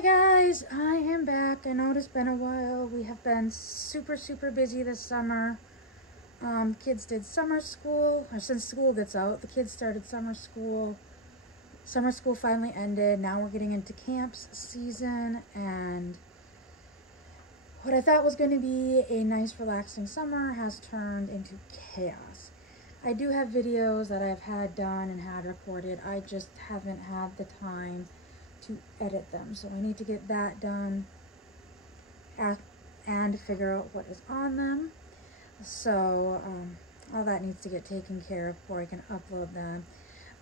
Hi guys, I am back. I know it's been a while. We have been super busy this summer. Kids did summer school, or since school gets out, the kids started summer school. Summer school finally ended. Now we're getting into camps season, and what I thought was going to be a nice relaxing summer has turned into chaos. I do have videos that I've had done and had recorded. I just haven't had the time to edit them, so I need to get that done and figure out what is on them. So all that needs to get taken care of before I can upload them.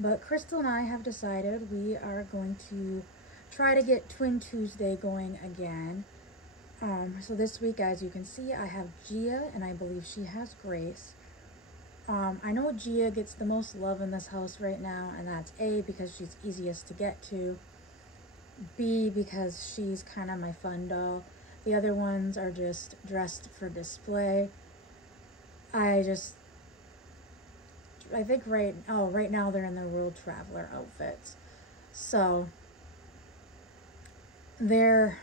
But Krystle and I have decided we are going to try to get Twin Tuesday going again. So this week, as you can see, I have Gia, and I believe she has Grace. I know Gia gets the most love in this house right now, and that's A, because she's easiest to get to, B, because she's kind of my fun doll. The other ones are just dressed for display. I think right now they're in their world traveler outfits. So they're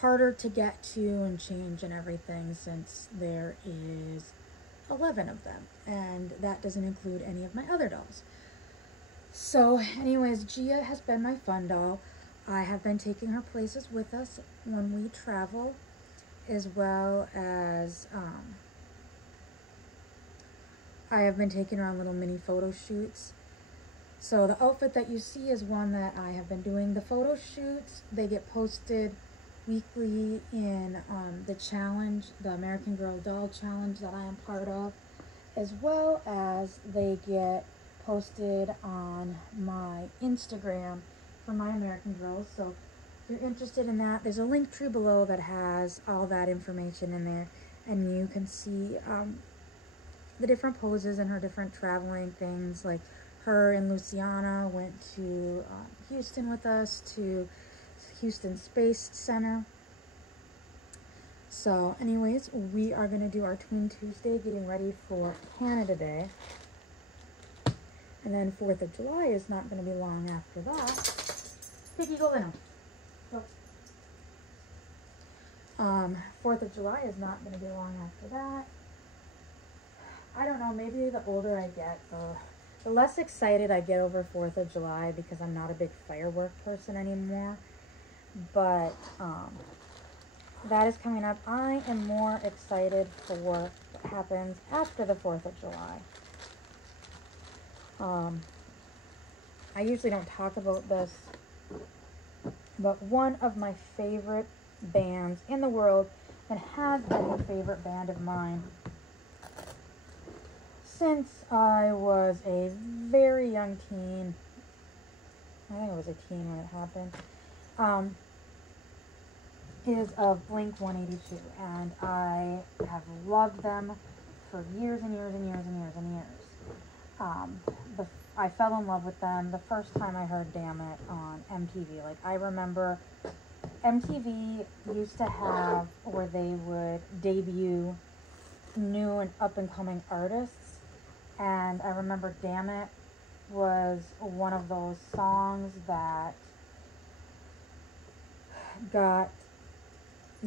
harder to get to and change and everything, since there is 11 of them, and that doesn't include any of my other dolls. So anyways, Gia has been my fun doll. I have been taking her places with us when we travel, as well as I have been taking her on little mini photo shoots. So the outfit that you see is one that I have been doing. The photo shoots, they get posted weekly in the challenge, the American Girl Doll Challenge that I am part of, as well as they get posted on my Instagram for my American Girls. So if you're interested in that, there's a link tree below that has all that information in there, and you can see the different poses and her different traveling things. Like her and Luciana went to Houston with us, to Houston Space Center. So anyways, we are going to do our Twin Tuesday, getting ready for Canada Day. And then 4th of July is not going to be long after that. Piggy, go in. Go. 4th of July is not going to be long after that. I don't know, maybe the older I get, the less excited I get over 4th of July, because I'm not a big firework person anymore. But that is coming up. I am more excited for what happens after the 4th of July. I usually don't talk about this, but one of my favorite bands in the world, and has been a favorite band of mine since I was a very young teen. I think I was a teen when it happened. Is of Blink-182, and I have loved them for years and years and years and years and years. I fell in love with them the first time I heard Damn It on MTV. Like, I remember MTV used to have where they would debut new and up-and-coming artists, and I remember Damn It was one of those songs that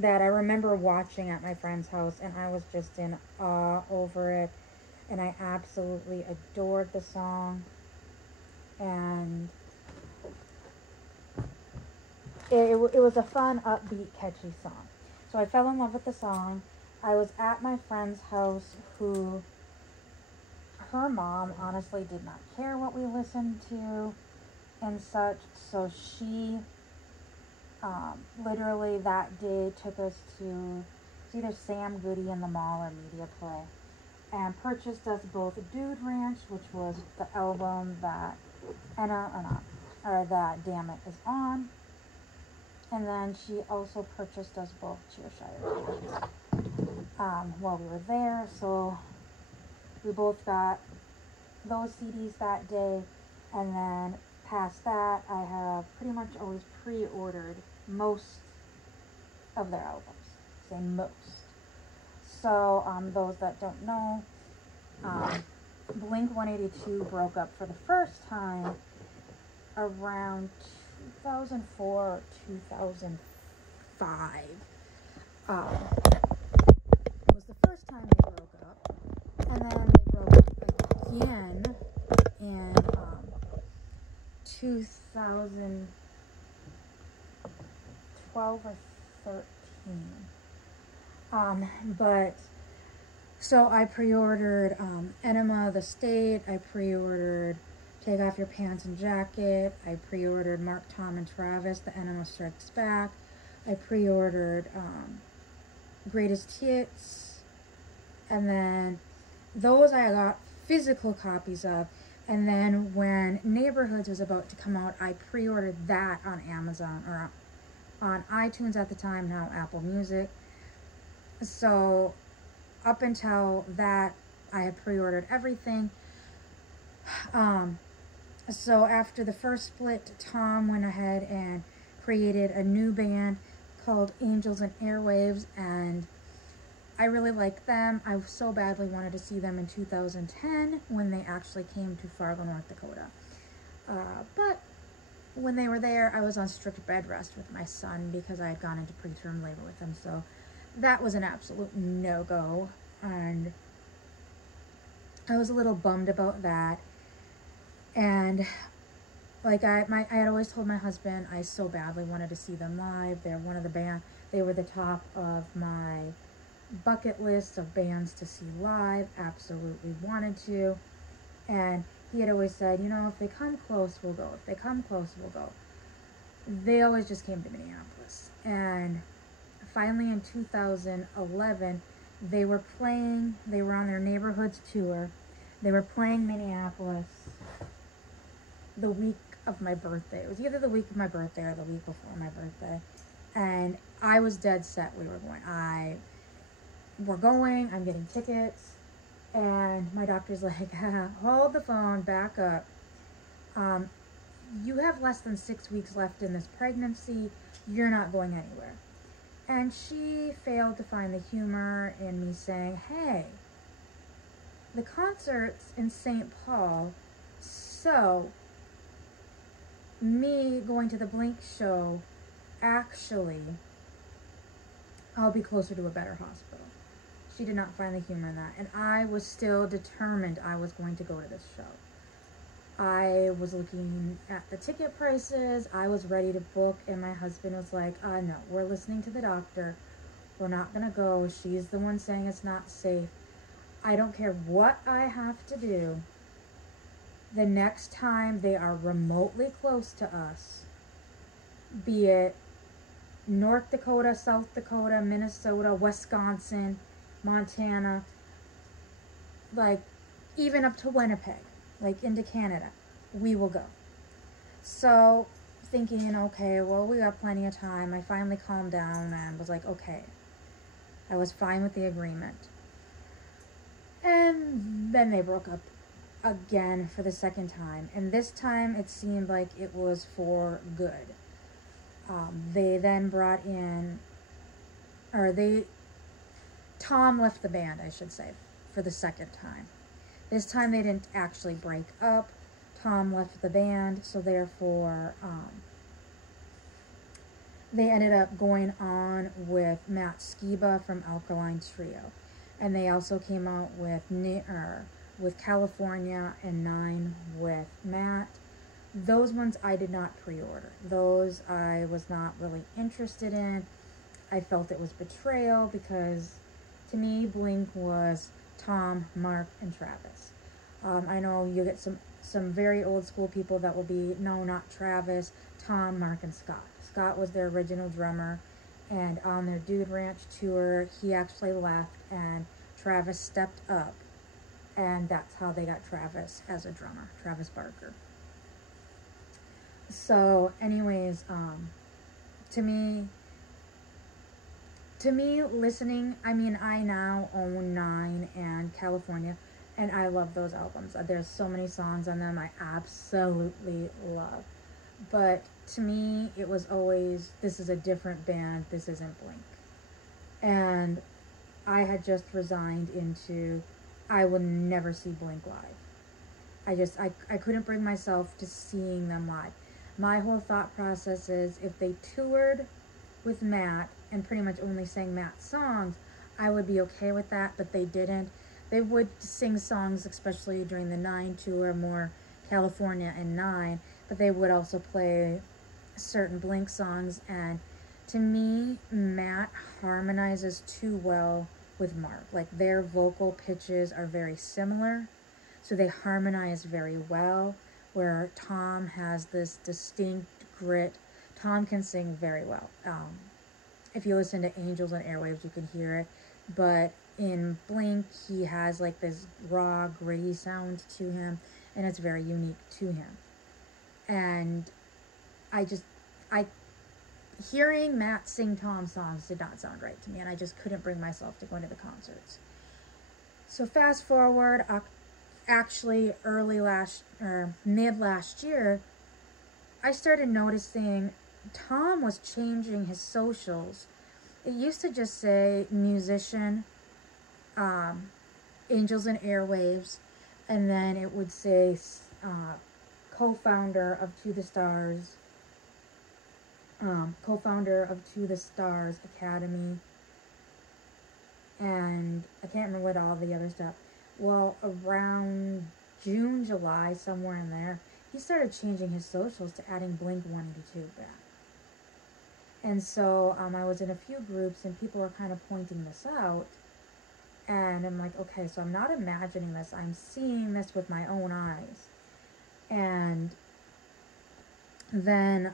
I remember watching at my friend's house, and I was just in awe over it, and I absolutely adored the song. And it was a fun, upbeat, catchy song. So I fell in love with the song. I was at my friend's house, who, her mom honestly did not care what we listened to and such, so she literally that day took us to either Sam Goody in the mall or Media Play, and purchased us both Dude Ranch, which was the album that that Damn It is on, and then she also purchased us both Cheershire while we were there. So we both got those CDs that day, and then past that, I have pretty much always pre-ordered most of their albums. Say most. So, those that don't know, Blink-182 broke up for the first time around 2004 or 2005 was the first time they broke up, and then they broke up again in 2012 or 13. But so I pre-ordered Enema of the State. I pre-ordered Take Off Your Pants and Jacket. I pre-ordered Mark, Tom, and Travis, The Enema Strikes Back. I pre-ordered Greatest Hits. And then those I got physical copies of. And then when Neighborhoods was about to come out, I pre-ordered that on Amazon, or on iTunes at the time, now Apple Music. So up until that, I had pre-ordered everything. So after the first split, Tom went ahead and created a new band called Angels and Airwaves, and I really liked them. I so badly wanted to see them in 2010 when they actually came to Fargo, North Dakota. But when they were there, I was on strict bed rest with my son because I had gone into preterm labor with him, so that was an absolute no-go, and I was a little bummed about that. And like I had always told my husband I so badly wanted to see them live. They're one of the band. They were the top of my bucket list of bands to see live. Absolutely wanted to. And he had always said, you know, if they come close, we'll go. If they come close, we'll go. They always just came to Minneapolis. And finally in 2011, they were on their Neighborhoods tour. They were playing Minneapolis the week of my birthday. It was either the week of my birthday or the week before my birthday. And I was dead set we were going. We're going, I'm getting tickets. And my doctor's like, hold the phone, back up. You have less than 6 weeks left in this pregnancy. You're not going anywhere. And she failed to find the humor in me saying, hey, the concert's in St. Paul, so me going to the Blink show, actually, I'll be closer to a better hospital. She did not find the humor in that, and I was still determined I was going to go to this show. I was looking at the ticket prices, I was ready to book, and my husband was like, no, we're listening to the doctor, we're not gonna go, she's the one saying it's not safe. I don't care what I have to do. The next time they are remotely close to us, be it North Dakota, South Dakota, Minnesota, Wisconsin, Montana, like even up to Winnipeg, like into Canada, we will go. So thinking, okay, well, we got plenty of time. I finally calmed down and was like, okay, I was fine with the agreement. And then they broke up again for the second time. And this time it seemed like it was for good. They then brought in, Tom left the band, I should say, for the second time. This time they didn't actually break up. Tom left the band, so therefore they ended up going on with Matt Skiba from Alkaline Trio. And they also came out with California and 9 with Matt. Those ones I did not pre-order. Those I was not really interested in. I felt it was betrayal because to me Blink was Tom, Mark, and Travis. I know you get some very old school people that will be, no, not Travis, Tom, Mark, and Scott. Scott was their original drummer, and on their Dude Ranch tour, he actually left, and Travis stepped up, and that's how they got Travis as a drummer, Travis Barker. So, anyways, to me, listening, I mean, I now own 9 and California, and I love those albums. There's so many songs on them I absolutely love. But to me, it was always, this is a different band, this isn't Blink. And I had just resigned into, I will never see Blink live. I couldn't bring myself to seeing them live. My whole thought process is if they toured with Matt and pretty much only sang Matt's songs, I would be okay with that, but they didn't. They would sing songs, especially during the 9 tour, more California and 9, but they would also play certain Blink songs, and to me, Matt harmonizes too well with Mark. Like, their vocal pitches are very similar, so they harmonize very well, where Tom has this distinct grit. Tom can sing very well. If you listen to Angels and Airwaves, you can hear it, but in Blink, he has like this raw, gritty sound to him, and it's very unique to him. And I hearing Matt sing Tom songs did not sound right to me, and I just couldn't bring myself to go into the concerts. So fast forward, actually mid last year, I started noticing Tom was changing his socials. It used to just say musician, Angels and Airwaves, and then it would say co-founder of To the Stars, To the Stars Academy, and I can't remember what all the other stuff. Well, around June, July, somewhere in there, he started changing his socials to adding Blink-182 back. And so I was in a few groups and people were kind of pointing this out. And I'm like, okay, so I'm not imagining this. I'm seeing this with my own eyes. And then,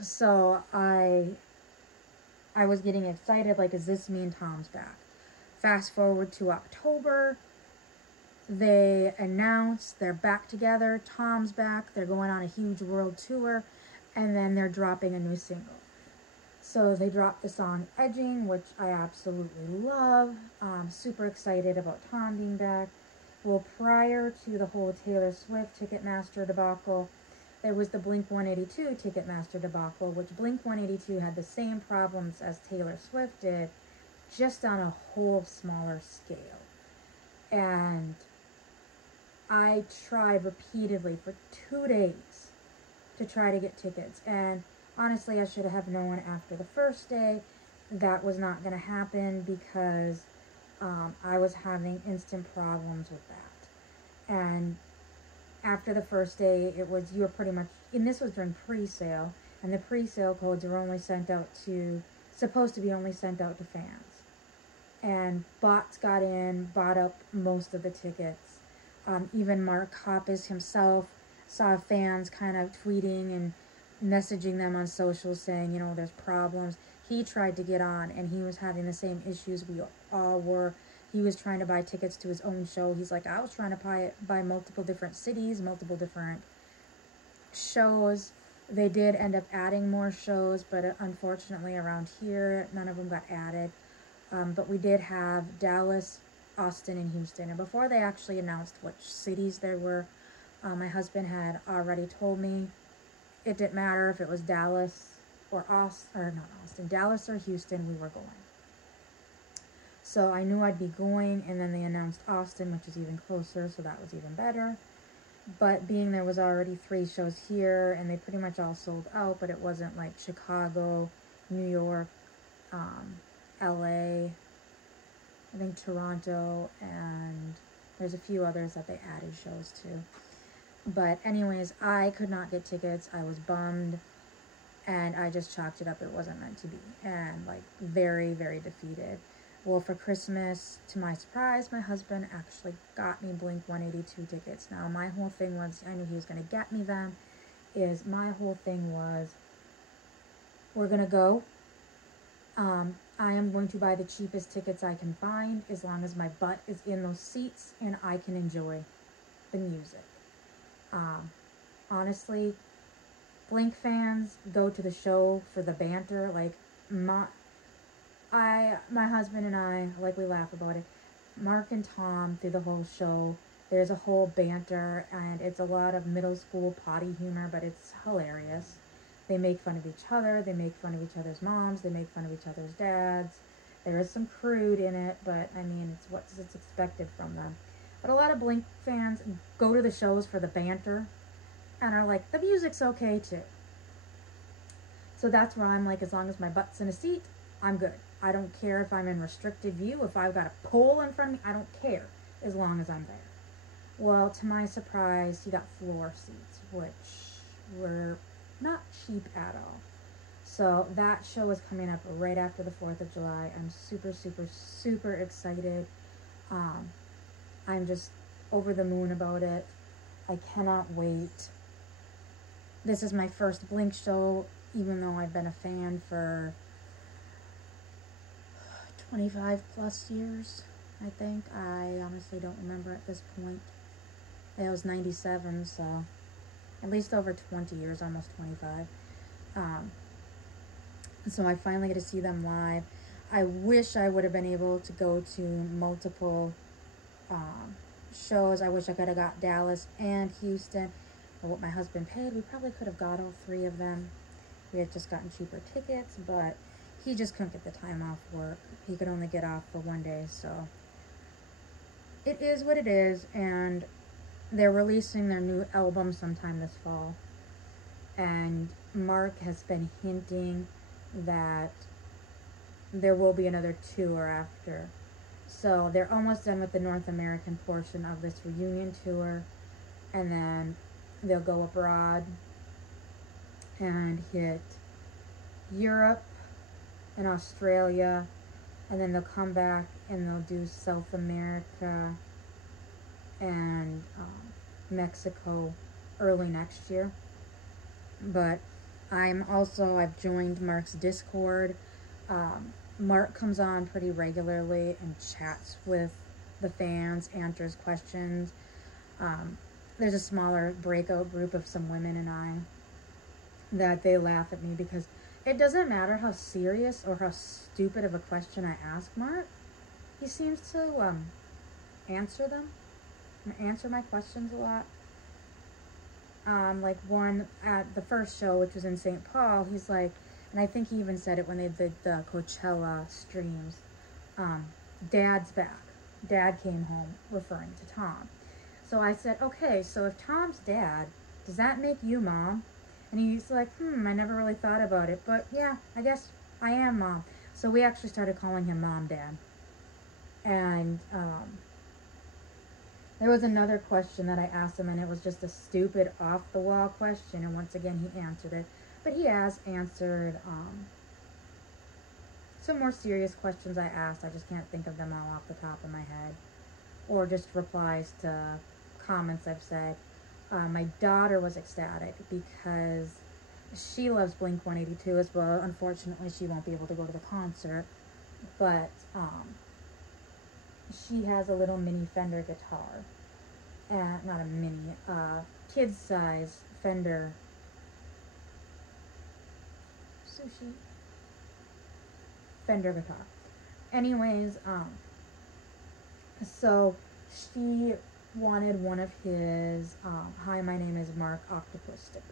so I was getting excited, like, does this mean Tom's back? Fast forward to October, they announced they're back together, Tom's back, they're going on a huge world tour, and then they're dropping a new single. So they dropped the song Edging, which I absolutely love. Super excited about Tom being back. Well, prior to the whole Taylor Swift Ticketmaster debacle, there was the Blink-182 Ticketmaster debacle, which Blink-182 had the same problems as Taylor Swift did, just on a whole smaller scale. And I tried repeatedly for 2 days to try to get tickets. And honestly, I should have known after the first day that was not going to happen because I was having instant problems with that. And after the first day, it was, you were pretty much, and this was during pre-sale, and the pre-sale codes are only sent out to, supposed to be only sent out to fans. And bots got in, bought up most of the tickets. Even Mark Hoppus himself saw fans kind of tweeting and messaging them on social saying, you know, there's problems. He tried to get on, and he was having the same issues we all were. He was trying to buy tickets to his own show. He's like, I was trying to buy multiple different cities, multiple different shows. They did end up adding more shows, but unfortunately around here, none of them got added. But we did have Dallas, Austin, and Houston. And before they actually announced which cities there were, my husband had already told me it didn't matter if it was Dallas or Dallas or Houston, we were going. So I knew I'd be going, and then they announced Austin, which is even closer, so that was even better. But being there was already 3 shows here, and they pretty much all sold out, but it wasn't like Chicago, New York, LA, I think Toronto, and there's a few others that they added shows to. But anyways, I could not get tickets. I was bummed, and I just chalked it up. It wasn't meant to be, and like very, very defeated. Well, for Christmas, to my surprise, my husband actually got me Blink-182 tickets. Now, my whole thing was, I knew he was going to get me them, my whole thing was, we're going to go. I am going to buy the cheapest tickets I can find, as long as my butt is in those seats and I can enjoy the music. Honestly, Blink fans go to the show for the banter. Like, my husband and I, like, we laugh about it. Mark and Tom, through the whole show, there's a whole banter, and it's a lot of middle school potty humor, but it's hilarious. They make fun of each other, they make fun of each other's moms, they make fun of each other's dads. There is some crude in it, but I mean, it's what's expected from them. But a lot of Blink fans go to the shows for the banter, and are like, the music's okay too. So that's where I'm like, as long as my butt's in a seat, I'm good. I don't care if I'm in restricted view. If I've got a pole in front of me, I don't care as long as I'm there. Well, to my surprise, he got floor seats, which were not cheap at all. So that show is coming up right after the 4th of July. I'm super, super, super excited. I'm just over the moon about it. I cannot wait. This is my first Blink show, even though I've been a fan for 25 plus years, I think. I honestly don't remember at this point. I was 97, so at least over 20 years, almost 25. So I finally get to see them live. I wish I would have been able to go to multiple shows. I wish I could have got Dallas and Houston. For what my husband paid, we probably could have got all 3 of them. We had just gotten cheaper tickets, but he just couldn't get the time off work. He could only get off for 1 day, so it is what it is. And they're releasing their new album sometime this fall, and Mark has been hinting that there will be another tour after. So they're almost done with the North American portion of this reunion tour, and then they'll go abroad and hit Europe and Australia, and then they'll come back and they'll do South America and Mexico early next year. But I've joined Mark's Discord. Mark comes on pretty regularly and chats with the fans, answers questions. There's a smaller breakout group of some women and I that they laugh at me because it doesn't matter how serious or how stupid of a question I ask Mark. He seems to answer them and answer my questions a lot. Like one at the first show, which was in St. Paul, he's like, and I think he even said it when they did the Coachella streams, Dad's back. Dad came home, referring to Tom. So I said, okay, so if Tom's dad, does that make you Mom? And he's like, I never really thought about it, but yeah, I guess I am Mom. So we actually started calling him Mom Dad. And there was another question that I asked him, and it was just a stupid off-the-wall question, and once again he answered it. But he has answered some more serious questions I asked. I just can't think of them all off the top of my head. Or just replies to comments I've said. My daughter was ecstatic because she loves Blink-182 as well. Unfortunately, she won't be able to go to the concert, but she has a little mini Fender guitar. Not a mini, kid's size Fender Fender guitar. Anyways, so she wanted one of his Hi, my name is Mark octopus stickers.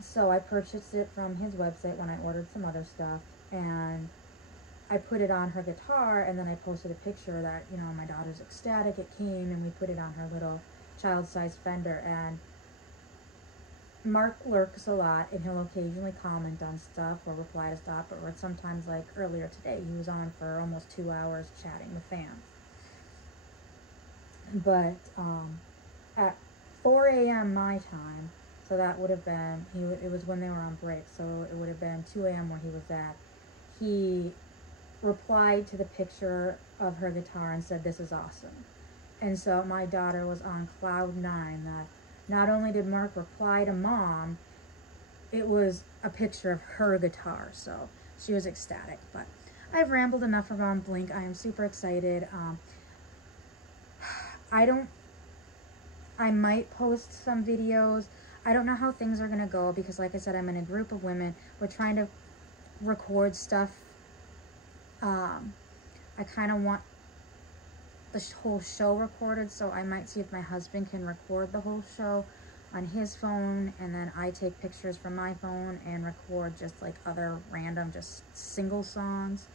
So I purchased it from his website when I ordered some other stuff, and I put it on her guitar, and then I posted a picture that, you know, my daughter's ecstatic, it came, and we put it on her little child-sized Fender. And Mark lurks a lot, and he'll occasionally comment on stuff or reply to stuff, or sometimes, like earlier today, he was on for almost 2 hours chatting with fans. But at 4 a.m. my time, so that would have been, it was when they were on break, so it would have been 2 a.m. where he was at, he replied to the picture of her guitar and said, "This is awesome." And so my daughter was on cloud 9 that not only did Mark reply to Mom, it was a picture of her guitar, so she was ecstatic. But I've rambled enough around Blink. I am super excited. I might post some videos. I don't know how things are going to go because, like I said, I'm in a group of women. We're trying to record stuff. I kind of want the whole show recorded, so I might see if my husband can record the whole show on his phone, and then I take pictures from my phone and record just like other random, just single songs.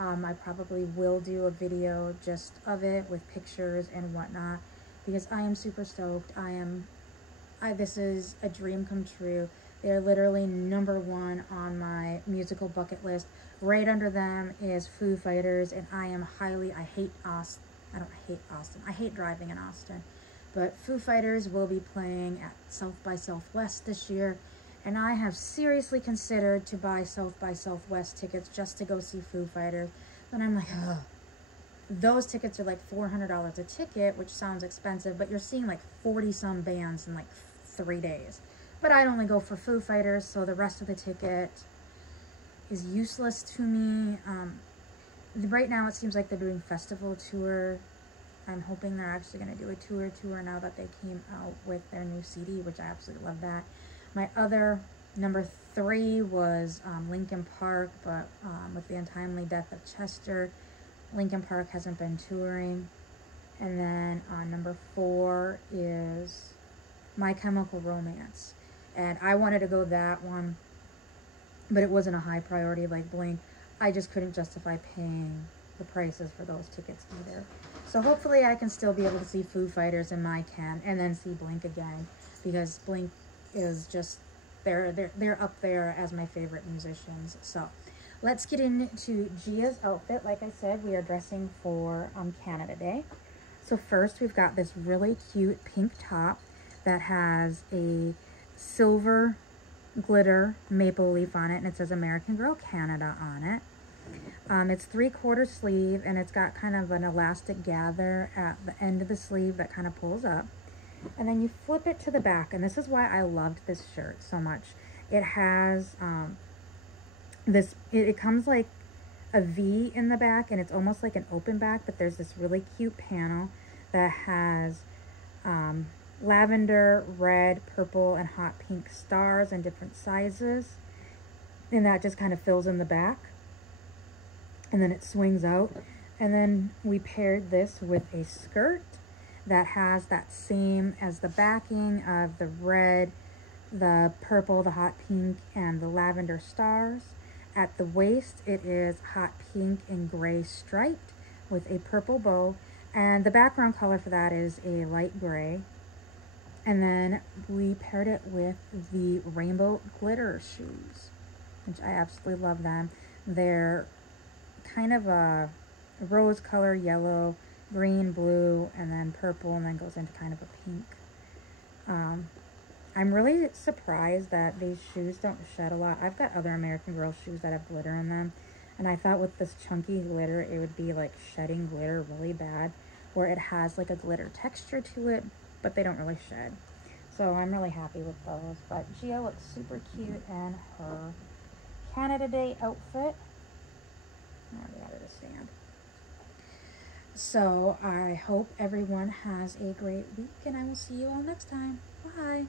I probably will do a video just of it with pictures and whatnot because I am super stoked. I this is a dream come true. They're literally #1 on my musical bucket list. Right under them is Foo Fighters, and I hate Austin. I don't hate Austin. I hate driving in Austin. But Foo Fighters will be playing at South by Southwest this year, and I have seriously considered to buy South by Southwest tickets just to go see Foo Fighters. But I'm like, ugh. Those tickets are like $400 a ticket, which sounds expensive, but you're seeing like 40-some bands in like 3 days. But I'd only go for Foo Fighters, so the rest of the ticket is useless to me. Right now it seems like they're doing festival tour. I'm hoping they're actually going to do a tour now that they came out with their new CD, which I absolutely love that. My other #3 was Linkin Park, but with the untimely death of Chester, Linkin Park hasn't been touring. And then #4 is My Chemical Romance. And I wanted to go that one, but it wasn't a high priority like Blink. I just couldn't justify paying the prices for those tickets either. So hopefully I can still be able to see Foo Fighters in my can, and then see Blink again, because Blink is just, they're up there as my favorite musicians. So let's get into Gia's outfit. Like I said, we are dressing for Canada Day. So first we've got this really cute pink top that has a silver glitter maple leaf on it, and it says American Girl Canada on it. It's 3/4 sleeve, and it's got kind of an elastic gather at the end of the sleeve that kind of pulls up. And then you flip it to the back, and this is why I loved this shirt so much. It has it comes like a V in the back, and it's almost like an open back, but there's this really cute panel that has lavender, red, purple, and hot pink stars in different sizes, and that just kind of fills in the back, and then it swings out. And then we paired this with a skirt that has that same as the backing of the red, the purple, the hot pink, and the lavender stars. At the waist, it is hot pink and gray striped with a purple bow, and the background color for that is a light gray. And then we paired it with the rainbow glitter shoes, which I absolutely love them. They're kind of a rose color, yellow, green, blue, and then purple, and then goes into kind of a pink. I'm really surprised that these shoes don't shed a lot. I've got other American Girl shoes that have glitter in them, and I thought with this chunky glitter it would be like shedding glitter really bad, where it has like a glitter texture to it, but they don't really shed. So I'm really happy with those. But Gia looks super cute in her Canada Day outfit. I already added a stand. So I hope everyone has a great week, and I will see you all next time. Bye.